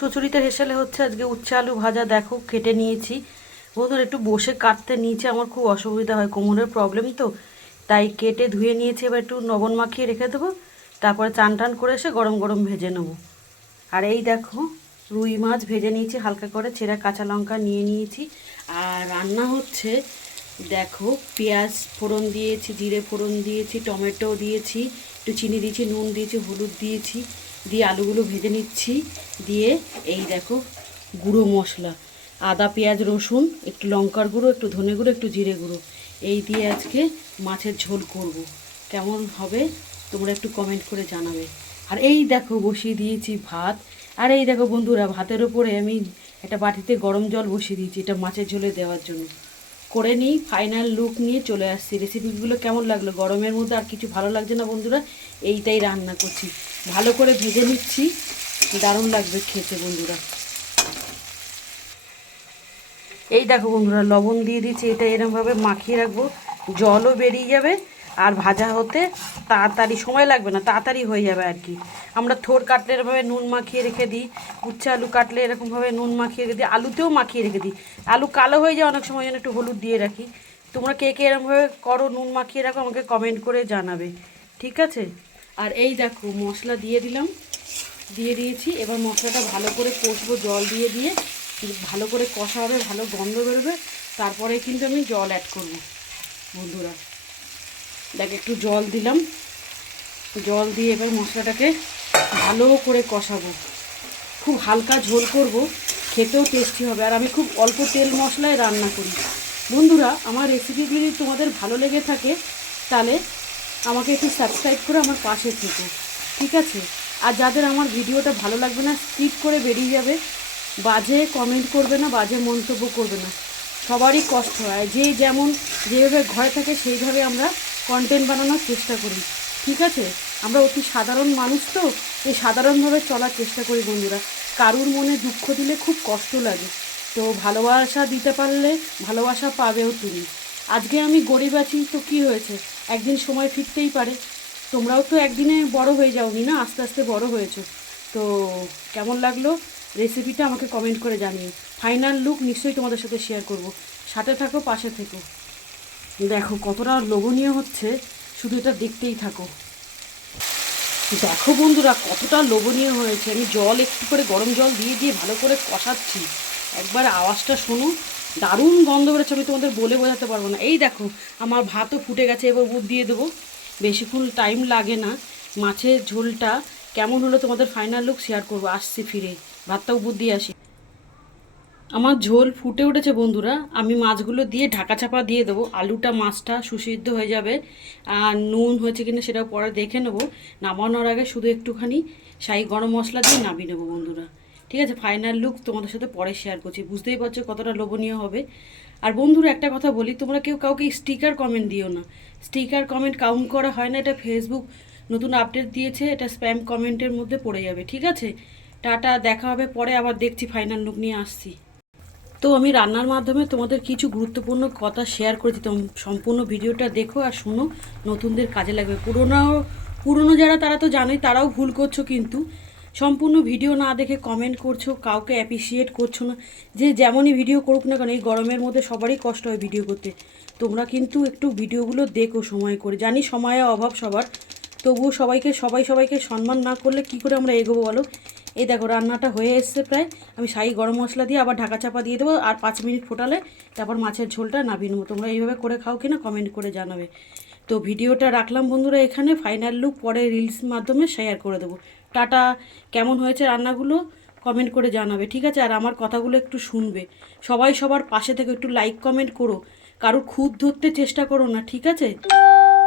সুচুরিতে হেসেলে হচ্ছে, আজকে উচ্ছে আলু ভাজা, দেখো, কেটে নিয়েছি। বন্ধুরা, একটু বসে কাটতে নিচে আমার খুব অসুবিধা হয়, কোমরের প্রবলেম তো, তাই কেটে ধুয়ে নিয়েছি, এবার একটু লবণ মাখিয়ে রেখে দেবো, তারপরে চান টান করে এসে গরম গরম ভেজে নেব। আর এই দেখো, রুই মাছ ভেজে নিয়েছি, হালকা করে ছেঁড়া কাঁচা লঙ্কা নিয়ে নিয়েছি। আর রান্না হচ্ছে, দেখো, পেঁয়াজ ফোড়ন দিয়েছি, জিরে ফোড়ন দিয়েছি, টমেটো দিয়েছি, একটু চিনি দিয়েছি, নুন দিয়েছি, হলুদ দিয়েছি। দিয়ে আলুগুলো ভেজে নিচ্ছি। দিয়ে এই দেখো গুঁড়ো মশলা, আদা, পেঁয়াজ, রসুন, একটু লঙ্কার গুঁড়ো, একটু ধনে গুঁড়ো, একটু জিরে গুঁড়ো। এই দিয়ে আজকে মাছের ঝোল করব। কেমন হবে তোমরা একটু কমেন্ট করে জানাবে। আর এই দেখো বসিয়ে দিয়েছি ভাত। আর এই দেখো বন্ধুরা, ভাতের ওপরে আমি একটা বাটিতে গরম জল বসিয়ে দিয়েছি এটা মাছের ঝোলে দেওয়ার জন্য। করে নিই ফাইনাল লুক নিয়ে চলে আসছি। রেসিপিগুলো কেমন লাগল? গরমের মধ্যে আর কিছু ভালো লাগছে না বন্ধুরা? এইটাই রান্না করছি। ভালো করে ভেজে নিচ্ছি। দারুণ লাগবে খেতে বন্ধুরা। এই দেখো বন্ধুরা, লবণ দিয়ে দিচ্ছি, এটা এরমভাবে মাখিয়ে রাখব। জলও বেরিয়ে যাবে আর ভাজা হতে তাড়াতাড়ি সময় লাগবে না, তাড়াতাড়ি হয়ে যাবে আর কি। আমরা থোর কাটলে এরমভাবে নুন মাখিয়ে রেখে দিই, উচ্ছে আলু কাটলে এরকমভাবে নুন মাখিয়ে রেখে দিই, আলুতেও মাখিয়ে রেখে দিই। আলু কালো হয়ে যায় অনেক সময় যেন একটু হলুদ দিয়ে রাখি। তোমরা কে কে এরমভাবে করো, নুন মাখিয়ে রাখো, আমাকে কমেন্ট করে জানাবে, ঠিক আছে? আর এই দেখো, মশলা দিয়ে দিলাম। দিয়ে দিয়েছি, এবার মশলাটা ভালো করে কষবো জল দিয়ে দিয়ে। ভালো করে কষা হবে ভালো গন্ধ বেরোবে। তারপরে কিন্তু আমি জল অ্যাড করব, বন্ধুরা। দেখ, একটু জল দিলাম। জল দিয়ে এবার মশলাটাকে ভালো করে কষাবো। খুব হালকা ঝোল করব, খেতেও টেস্টি হবে। আর আমি খুব অল্প তেল মশলায় রান্না করি। বন্ধুরা, আমার রেসিপি যদি তোমাদের ভালো লেগে থাকে, তাহলে আমাকে একটু সাবস্ক্রাইব করে আমার পাশে থেকো, ঠিক আছে? আর যাদের আমার ভিডিওটা ভালো লাগবে না স্কিপ করে বেরিয়ে যাবে। বাজে কমেন্ট করবে না, বাজে মন্তব্য করবে না। সবারই কষ্ট হয়। যে যেমন যেভাবে ঘরে থাকে, সেইভাবে আমরা কন্টেন্ট বানানোর চেষ্টা করি, ঠিক আছে? আমরা অতি সাধারণ মানুষ তো, এই সাধারণভাবে চলার চেষ্টা করি বন্ধুরা। কারুর মনে দুঃখ দিলে খুব কষ্ট লাগে। তো ভালোবাসা দিতে পারলে ভালোবাসা পাবেও তুমি। আজকে আমি গরিব আছি, তো কী হয়েছে? একদিন সময় ফিরতেই পারে। তোমরাও তো একদিনে বড় হয়ে যাওনি না আস্তে আস্তে বড় হয়েছো। তো কেমন লাগল? রেসিপিটা আমাকে কমেন্ট করে জানিয়ে ফাইনাল লুক নিশ্চয়ই তোমাদের সাথে শেয়ার করব। সাথে থাকো, পাশে থেকো। দেখো কতটা লোভনীয় হচ্ছে, শুধু এটা দেখতেই থাকো। দেখো বন্ধুরা, কতটা লোভনীয় হয়েছে। আমি জল একটু করে গরম জল দিয়ে দিয়ে ভালো করে কষাচ্ছি। একবার আওয়াজটা শোনো। দারুণ গন্ধ বেরোচ্ছে, আমি তোমাদের বলে বোঝাতে পারব না। এই দেখো, আমার ভাতও ফুটে গেছে, এবার উদ দিয়ে দেবো। বেশিক্ষণ টাইম লাগে না। মাছের ঝোলটা কেমন হলো তোমাদের ফাইনাল লুক শেয়ার করব। আসছি ফিরে ভাতটাও বুদ্ধি আসি। আমার ঝোল ফুটে উঠেছে বন্ধুরা, আমি মাছগুলো দিয়ে ঢাকা চাপা দিয়ে দেবো। আলুটা, মাছটা সুসিদ্ধ হয়ে যাবে, আর নুন হয়েছে কিনা সেটাও পরে দেখে নেব। নামানোর আগে শুধু একটুখানি শাহি গরম মশলা দিয়ে নামিয়ে নেব বন্ধুরা। ঠিক আছে ফাইনাল লুক তোমাদের সাথে পরে শেয়ার করছি। বুঝতেই পারছ কতটা লোভনীয় হবে। আর বন্ধুরা একটা কথা বলি, তোমরা কেউ কাউকে স্টিকার কমেন্ট দিও না। স্টিকার কমেন্ট কাউন্ট করা হয় না, এটা ফেসবুক নতুন আপডেট দিয়েছে, এটা স্প্যাম কমেন্টের মধ্যে পড়ে যাবে, ঠিক আছে? টাটা, দেখা হবে পরে, আবার দেখছি ফাইনাল লুক নিয়ে আসছি। তো আমি রান্নার মাধ্যমে তোমাদের কিছু গুরুত্বপূর্ণ কথা শেয়ার করেছি, তো সম্পূর্ণ ভিডিওটা দেখো আর শোনো, নতুনদের কাজে লাগবে। পুরোনো, পুরনো যারা, তারা তো জানোই, তারাও ভুল করছ কিন্তু। সম্পূর্ণ ভিডিও না দেখে কমেন্ট করছ, কাউকে অ্যাপ্রিসিয়েট করছ না, যে যেমনই ভিডিও করুক না কেন, এই গরমের মধ্যে সবারই কষ্ট হয় ভিডিও করতে। তোমরা কিন্তু একটু ভিডিওগুলো দেখো সময় করে। জানি সময়ের অভাব সবার, তবুও সবাইকে, সবাই সবাইকে সম্মান না করলে কি করে আমরা এগোবো বলো? এই দেখো, রান্নাটা হয়ে এসছে প্রায়। আমি শাহি গরম মশলা দিয়ে আবার ঢাকা চাপা দিয়ে দেবো আর পাঁচ মিনিট ফোটালে তারপর মাছের ঝোলটা নামিয়ে নেব। তোমরা এইভাবে করে খাও কিনা কমেন্ট করে জানাবে। তো ভিডিওটা রাখলাম বন্ধুরা এখানে। ফাইনাল লুক পরে রিলস মাধ্যমে শেয়ার করে দেবো। টাটা, কেমন হয়েছে রান্নাগুলো? কমেন্ট করে জানাবে, ঠিক আছে? আর আমার কথাগুলো একটু শুনবে। সবাই সবার পাশে থেকে একটু লাইক কমেন্ট করো। কারও খুব ধরতে চেষ্টা করো না, ঠিক আছে?